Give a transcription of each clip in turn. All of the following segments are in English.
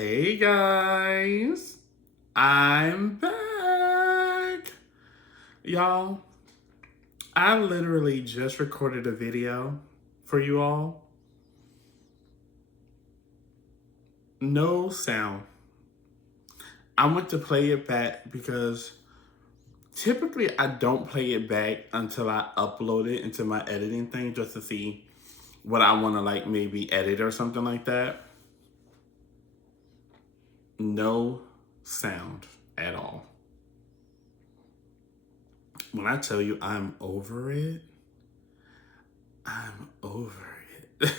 Hey guys, I'm back. Y'all, I literally just recorded a video for you all. No sound. I went to play it back because typically I don't play it back until I upload it into my editing thing just to see what I want to maybe edit or something like that. No sound at all. When I tell you I'm over it, I'm over it.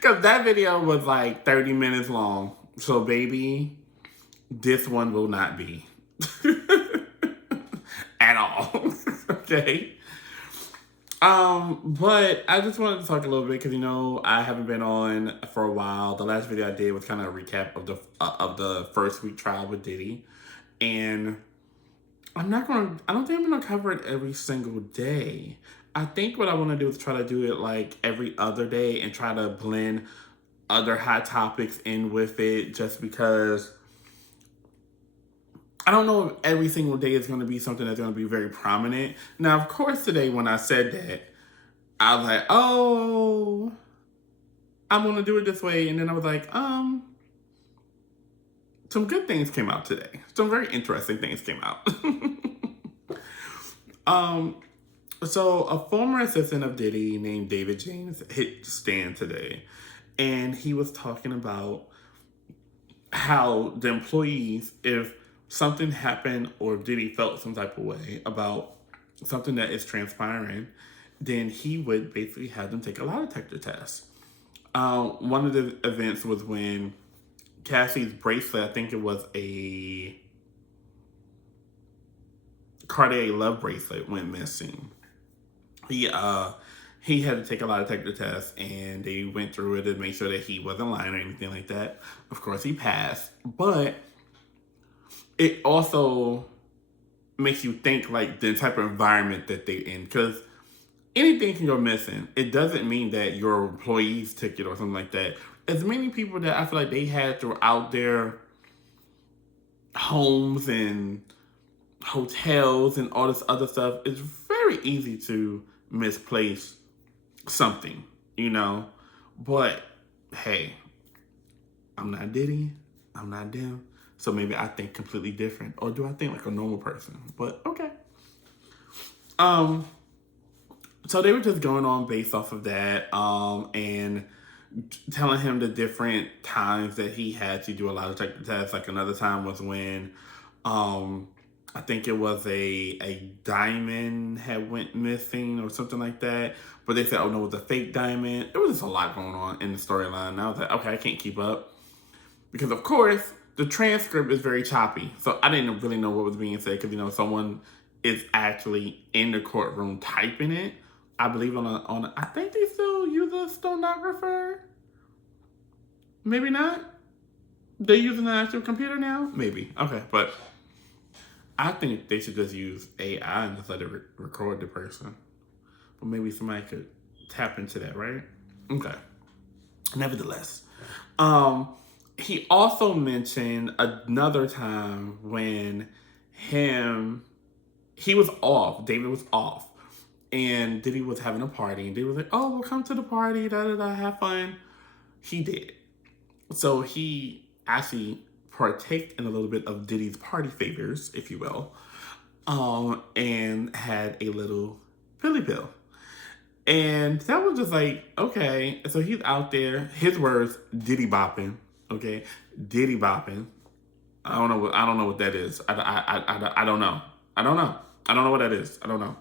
Because that video was like 30 minutes long. So, baby, this one will not be. At all. Okay? But I just wanted to talk a little bit because I haven't been on for a while. The last video I did was kind of a recap of the first week trial with Diddy, and I don't think I'm gonna cover it every single day. I think what I want to do is try to do it like every other day and try to blend other hot topics in with it, just because I don't know if every single day is going to be something that's going to be very prominent. Now, of course, today when I said that, I was like, oh, I'm going to do it this way. And then I was like, some good things came out today. Some very interesting things came out. So a former assistant of Diddy named David James hit the stand today, and he was talking about how the employees, if something happened or Diddy felt some type of way about something that is transpiring, then he would basically have them take a lie detector test. One of the events was when Cassie's bracelet, I think it was a Cartier love bracelet, went missing. He had to take a lie detector test, and they went through it to make sure that he wasn't lying or anything like that. Of course, he passed, but it also makes you think like the type of environment that they're in, because anything can go missing. It doesn't mean that your employees took it or something like that. As many people that I feel like they had throughout their homes and hotels and all this other stuff, it's very easy to misplace something, But hey, I'm not Diddy, I'm not them, so maybe I think completely different, or do I think like a normal person? But okay. So they were just going on based off of that, and telling him the different times that he had to do a lie detector test. Like another time was when, I think it was a diamond had went missing or something like that. But they said, oh no, it was a fake diamond. It was just a lot going on in the storyline. And I was like, okay, I can't keep up. Because of course, the transcript is very choppy. So I didn't really know what was being said because, someone is actually in the courtroom typing it. I believe I think they still use a stenographer. Maybe not. They're using an actual computer now? Maybe. Okay, but I think they should just use AI and just let it record the person. But maybe somebody could tap into that, right? Okay. Nevertheless, he also mentioned another time when he was off. David was off, and Diddy was having a party, and Diddy was like, "Oh, we'll come to the party, have fun." He did. So he actually partaked in a little bit of Diddy's party favors, if you will, and had a little Philly pill. And that was just like, okay. So he's out there, his words, Diddy bopping, okay? Diddy bopping. I don't know what that is. I don't know. I don't know. I don't know what that is. I don't know.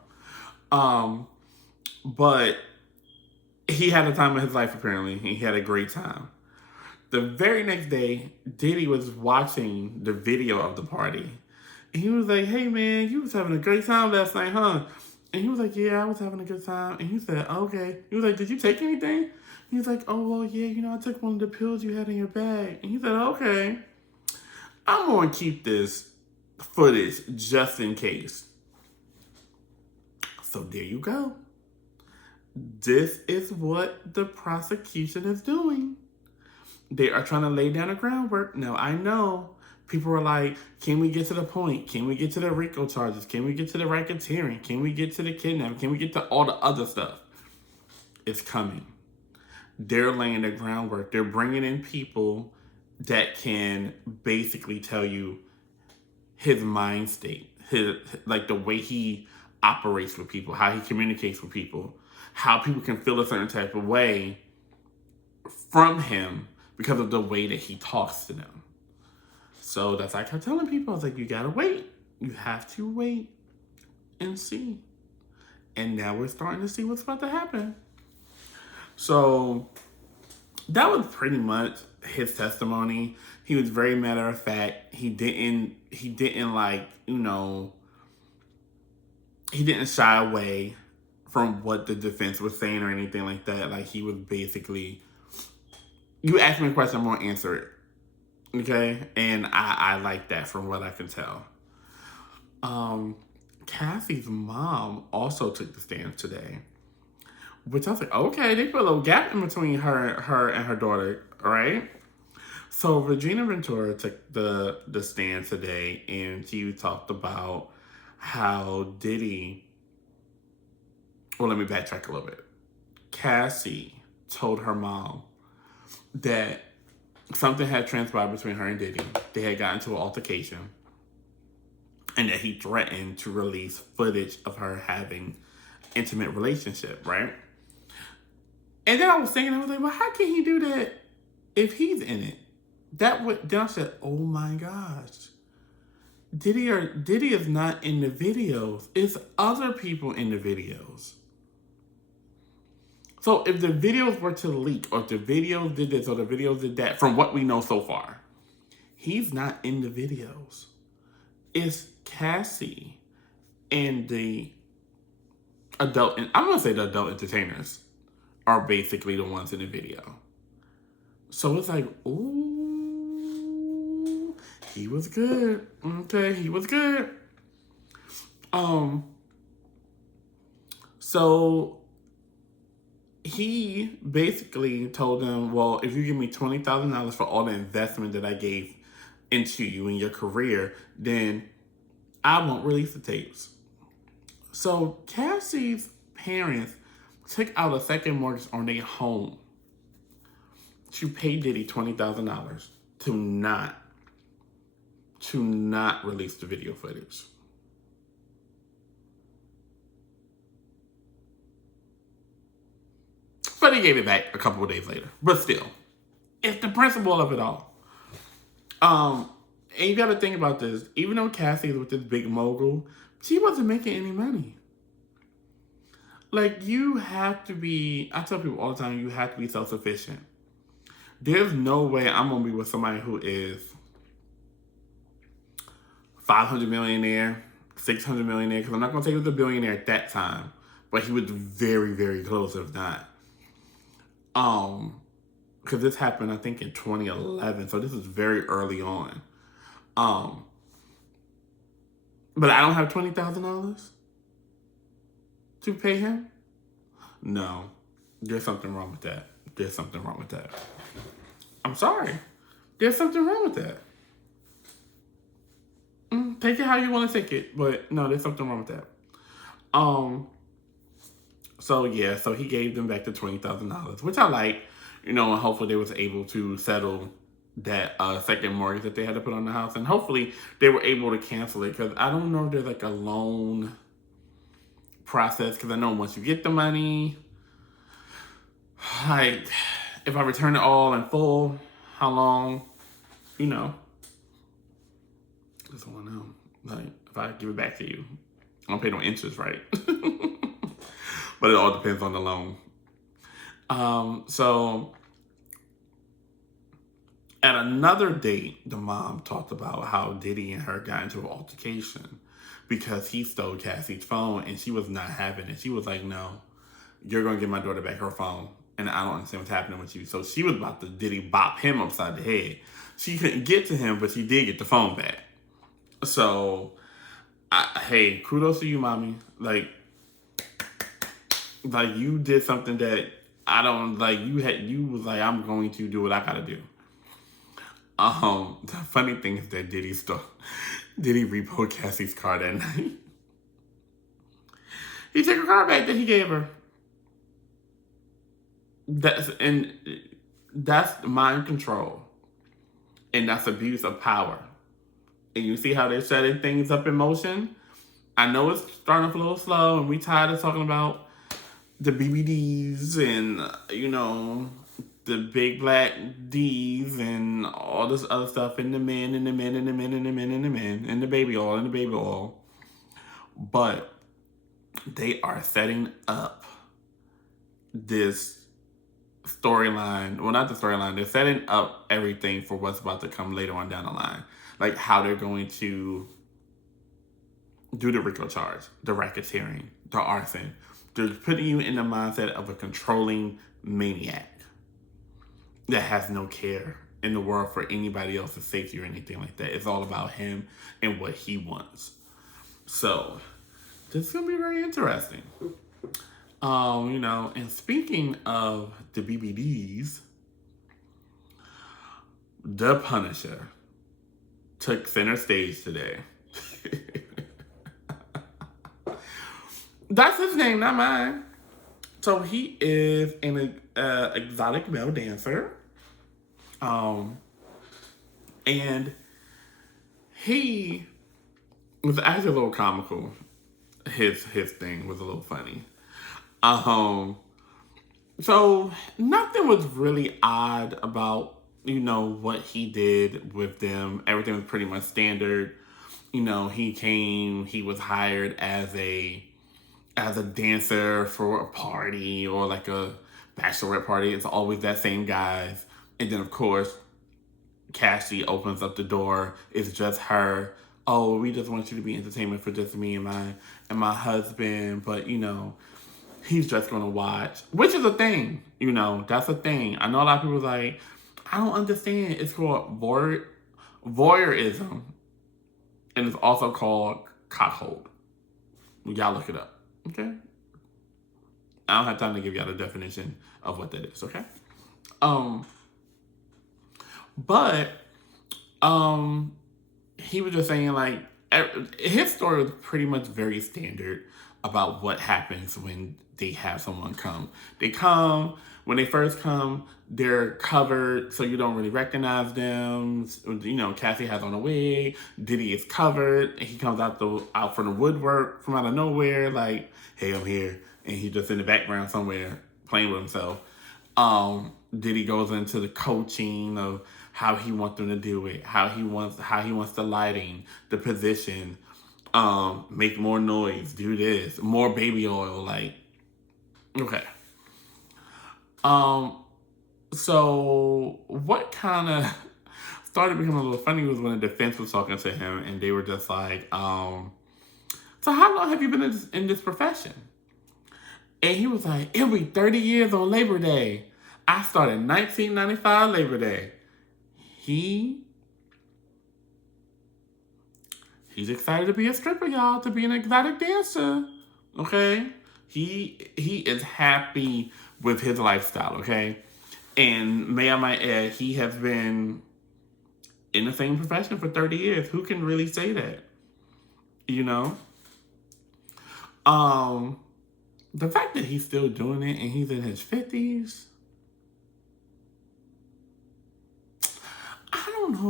But he had a time of his life, apparently. He had a great time. The very next day, Diddy was watching the video of the party. And he was like, hey man, you was having a great time last night, huh? And he was like, yeah, I was having a good time. And he said, okay. He was like, did you take anything? He was like, oh, well, yeah, I took one of the pills you had in your bag. And he said, okay, I'm going to keep this footage just in case. So there you go. This is what the prosecution is doing. They are trying to lay down the groundwork. Now, I know people are like, can we get to the point? Can we get to the RICO charges? Can we get to the racketeering? Can we get to the kidnapping? Can we get to all the other stuff? It's coming. They're laying the groundwork. They're bringing in people that can basically tell you his mind state, his like the way he operates with people, how he communicates with people, how people can feel a certain type of way from him because of the way that he talks to them. So that's like I kept telling people, I was like, you gotta wait. You have to wait and see. And now we're starting to see what's about to happen. So that was pretty much his testimony. He was very matter of fact. He didn't like, he didn't shy away from what the defense was saying or anything like that. Like, he was basically, you ask me a question, I'm going to answer it. Okay? And I like that from what I can tell. Cassie's mom also took the stand today. Which I was like, okay, they put a little gap in between her and her daughter, right? So Regina Ventura took the stand today, and she talked about how Diddy. Well, let me backtrack a little bit. Cassie told her mom that something had transpired between her and Diddy. They had gotten into an altercation, and that he threatened to release footage of her having intimate relationship, right? And then I was thinking, I was like, well, how can he do that if he's in it? Then I said, oh my gosh. Diddy is not in the videos. It's other people in the videos. So if the videos were to leak, or if the videos did this, or the videos did that, from what we know so far, he's not in the videos. It's Cassie and the adult, and I'm going to say the adult entertainers are basically the ones in the video. So it's like, ooh, he was good. Okay, he was good. So he basically told them, well, if you give me $20,000 for all the investment that I gave into you in your career, then I won't release the tapes. So Cassie's parents took out a second mortgage on their home to pay Diddy $20,000 to not release the video footage. But he gave it back a couple of days later. But still, it's the principle of it all. And you got to think about this. Even though Cassie is with this big mogul, she wasn't making any money. Like, you have to be, I tell people all the time, you have to be self-sufficient. There's no way I'm going to be with somebody who is $500 millionaire, $600 millionaire, because I'm not going to say he was a billionaire at that time, but he was very, very close, if not. Because this happened, I think, in 2011, so this is very early on. But I don't have $20,000 to pay him? No. There's something wrong with that. There's something wrong with that. I'm sorry. There's something wrong with that. Take it how you want to take it, but no, there's something wrong with that. So he gave them back the $20,000, which I like, and hopefully they was able to settle that second mortgage that they had to put on the house, and hopefully they were able to cancel it, because I don't know if there's like a loan process, because I know once you get the money, like, if I return it all in full, how long, just want to know, like, if I give it back to you, I don't pay no interest, right? But it all depends on the loan. So at another date, the mom talked about how Diddy and her got into an altercation because he stole Cassie's phone, and she was not having it. She was like, no, you're going to give my daughter back her phone, and I don't understand what's happening with you. So she was about to Diddy bop him upside the head. She couldn't get to him, but she did get the phone back. So, hey, kudos to you, mommy. Like, you did something that I don't, like, you was like, I'm going to do what I gotta do. The funny thing is that Diddy repoed Cassie's car that night. He took her car back that he gave her. That's mind control. And that's abuse of power. And you see how they're setting things up in motion? I know it's starting off a little slow, and we tired of talking about the BBDs and, the big black D's and all this other stuff, and the men, and the men, and the men, and the men, and the men, and the baby oil, and the baby oil. But they are setting up this storyline. Well, not the storyline. They're setting up everything for what's about to come later on down the line. Like how they're going to do the RICO charge, the racketeering, the arson. They're putting you in the mindset of a controlling maniac that has no care in the world for anybody else's safety or anything like that. It's all about him and what he wants. So this is going to be very interesting. And speaking of the BBDs, the Punisher took center stage today. That's his name, not mine. So he is an exotic male dancer. And he was actually a little comical. His thing was a little funny. So nothing was really odd about, what he did with them. Everything was pretty much standard. He was hired as a dancer for a party or like a bachelorette party. It's always that same guys. And then of course, Cassie opens up the door. It's just her. Oh, we just want you to be entertainment for just me and my husband. But he's just gonna watch, which is a thing. That's a thing. I know a lot of people like, I don't understand. It's called voyeurism, and it's also called cockhold. Y'all look it up, okay? I don't have time to give y'all the definition of what that is, okay? But he was just saying like his story was pretty much very standard about what happens when they have someone come. When they first come, they're covered, so you don't really recognize them. Cassie has on a wig. Diddy is covered. He comes out from the woodwork, from out of nowhere, like, hey, I'm here. And he's just in the background somewhere playing with himself. Diddy goes into the coaching of how he wants them to do it, how he wants the lighting, the position, make more noise, do this, more baby oil, like, okay. So what kind of started becoming a little funny was when the defense was talking to him, and they were just like, so how long have you been in this profession? And he was like, it'll be 30 years on Labor Day. I started 1995 Labor Day. He's excited to be a stripper, y'all, to be an exotic dancer, okay? He is happy with his lifestyle, okay? And may I might add, he has been in the same profession for 30 years. Who can really say that? The fact that he's still doing it and he's in his 50s, I don't know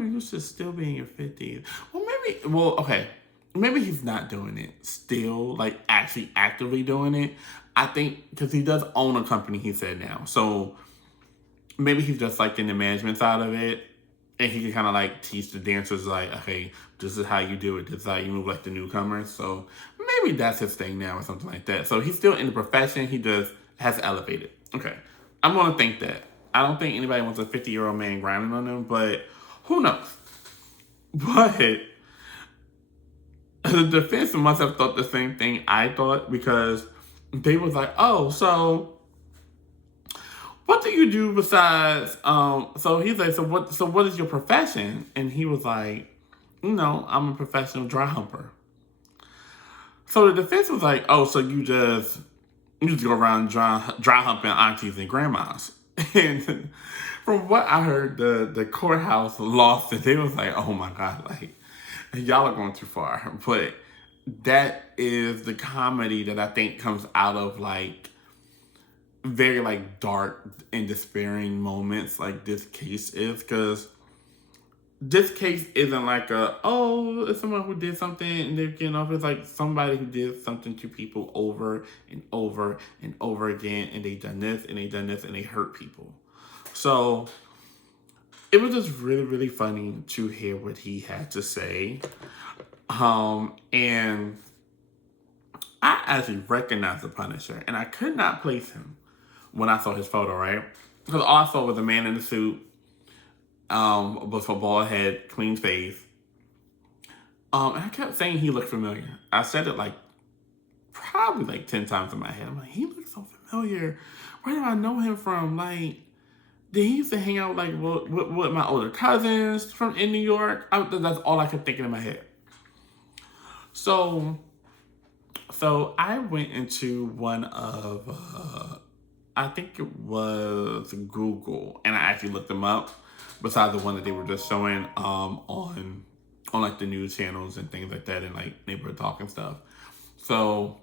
if you should still be in your 50s. Okay. Maybe he's not doing it still, like actually actively doing it. I think because he does own a company, he said now. So maybe he's just like in the management side of it. And he can kind of like teach the dancers like, okay, this is how you do it. This is how you move like the newcomers. So maybe that's his thing now or something like that. So he's still in the profession. He just has elevated. Okay. I'm going to think that. I don't think anybody wants a 50-year-old man grinding on them, but who knows? But the defense must have thought the same thing I thought, because they was like, oh, so what do you do besides, so he's like, so what is your profession? And he was like, I'm a professional dry humper. So the defense was like, oh, so you just, You just go around dry humping aunties and grandmas. And from what I heard, the courthouse lost it. They was like, oh my God, like, y'all are going too far. But that is the comedy that I think comes out of like very like dark and despairing moments like this case is, because this case isn't like it's someone who did something and they're getting off. It's like somebody who did something to people over and over and over again, and they done this and they done this and they hurt people. So it was just really, really funny to hear what he had to say. And I actually recognized the Punisher, and I could not place him when I saw his photo, right? Because all I saw was a man in a suit, with a bald head, clean face. And I kept saying he looked familiar. I said it like probably like 10 times in my head. I'm like, he looks so familiar. Where do I know him from? Like, did he used to hang out like with my older cousins in New York? That's all I kept thinking in my head. So I went into one of, I think it was Google, and I actually looked them up. Besides the one that they were just showing on like the news channels and things like that, and like neighborhood talk and stuff. So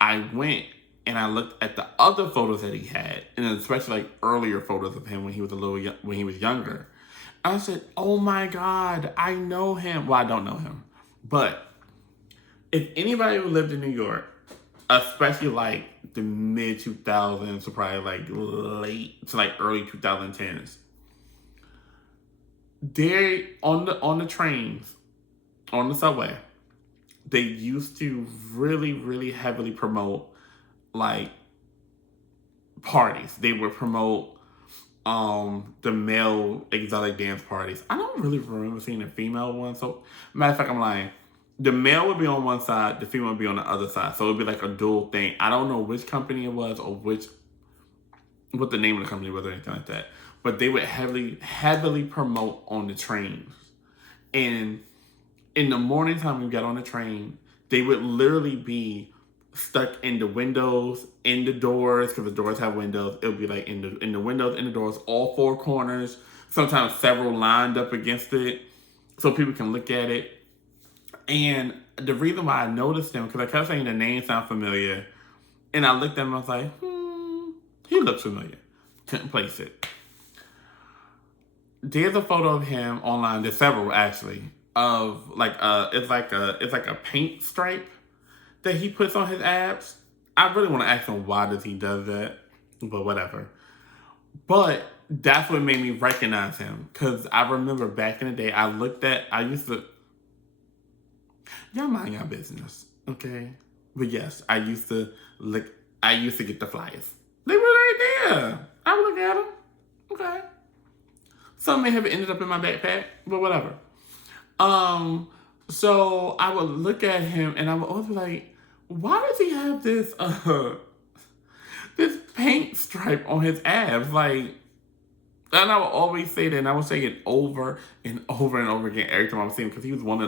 I went and I looked at the other photos that he had, and especially like earlier photos of him when he was when he was younger. I said, "Oh my God, I know him." Well, I don't know him, but if anybody who lived in New York, especially like the mid 2000s, or probably like late to like early 2010s. They on the trains, on the subway, they used to really, really heavily promote like parties. They would promote the male exotic dance parties. I don't really remember seeing a female one. So matter of fact, I'm lying. The male would be on one side, the female would be on the other side. So it would be like a dual thing. I don't know which company it was or what the name of the company was or anything like that. But they would heavily promote on the trains. And in the morning time when we got on the train, they would literally be stuck in the windows, in the doors, because the doors have windows. It would be like in the windows, in the doors, all four corners, sometimes several lined up against it, so people can look at it. And the reason why I noticed him, because I kept saying the name sound familiar, and I looked at him and I was like, he looks familiar. Couldn't place it. There's a photo of him online. There's several actually of like it's like a paint stripe that he puts on his abs. I really want to ask him why does he does that, but whatever. But that's what made me recognize him, because I remember back in the day I used to. Y'all mind your business, okay? But yes, I used to get the flyers. They were right there. I would look at them. Okay. Some may have ended up in my backpack, but whatever. So I would look at him and I would always be like, why does he have this this paint stripe on his abs? Like, and I would always say that, and I would say it over and over and over again every time I was seeing him, because he was one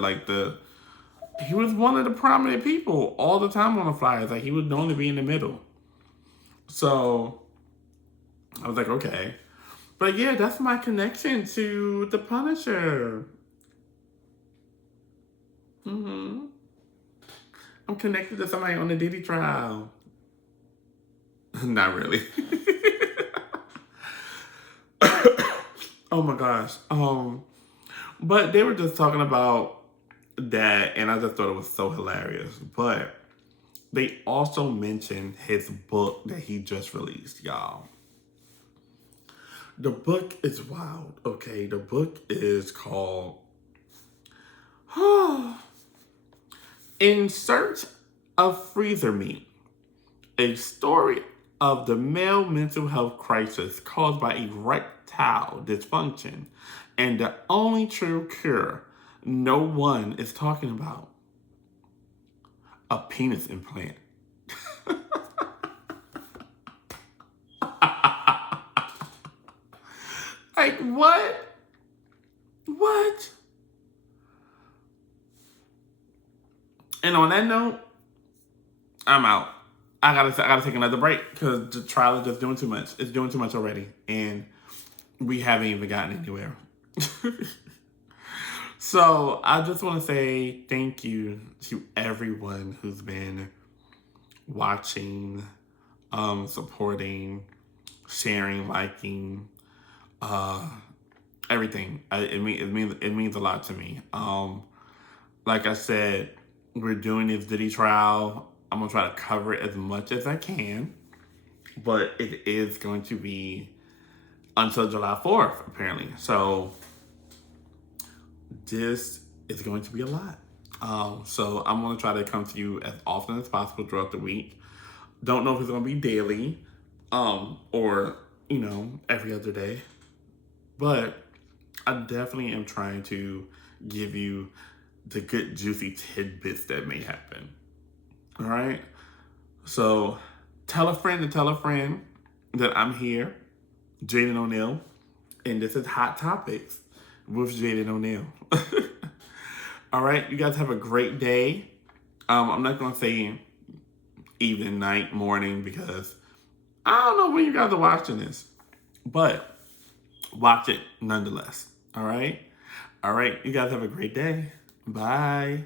of the prominent people all the time on the flyers. Like, he was known to be in the middle. So I was like, okay. But yeah, that's my connection to the Punisher. I'm connected to somebody on the Diddy trial. Not really. Oh my gosh. But they were just talking about that, and I just thought it was so hilarious. But they also mentioned his book that he just released, y'all. The book is wild, okay? The book is called In Search of Freezer Meat, a story of the male mental health crisis caused by erectile dysfunction and the only true cure no one is talking about: a penis implant. Like, what? What? And on that note, I'm out. I gotta take another break because the trial is just doing too much. It's doing too much already, and we haven't even gotten anywhere. So I just want to say thank you to everyone who's been watching, supporting, sharing, liking, uh, everything. It means a lot to me. Like I said, we're doing this Diddy trial. I'm gonna try to cover it as much as I can, but it is going to be until July 4th, apparently. So this is going to be a lot. So I'm gonna try to come to you as often as possible throughout the week. Don't know if it's gonna be daily, or every other day, but I definitely am trying to give you the good juicy tidbits that may happen. All right. So tell a friend to tell a friend that I'm here, Jaden O'Neill, and this is Hot Topics with Jaden O'Neill. All right, you guys have a great day. I'm not gonna say evening, night, morning because I don't know when you guys are watching this, but watch it nonetheless. All right, you guys have a great day. Bye.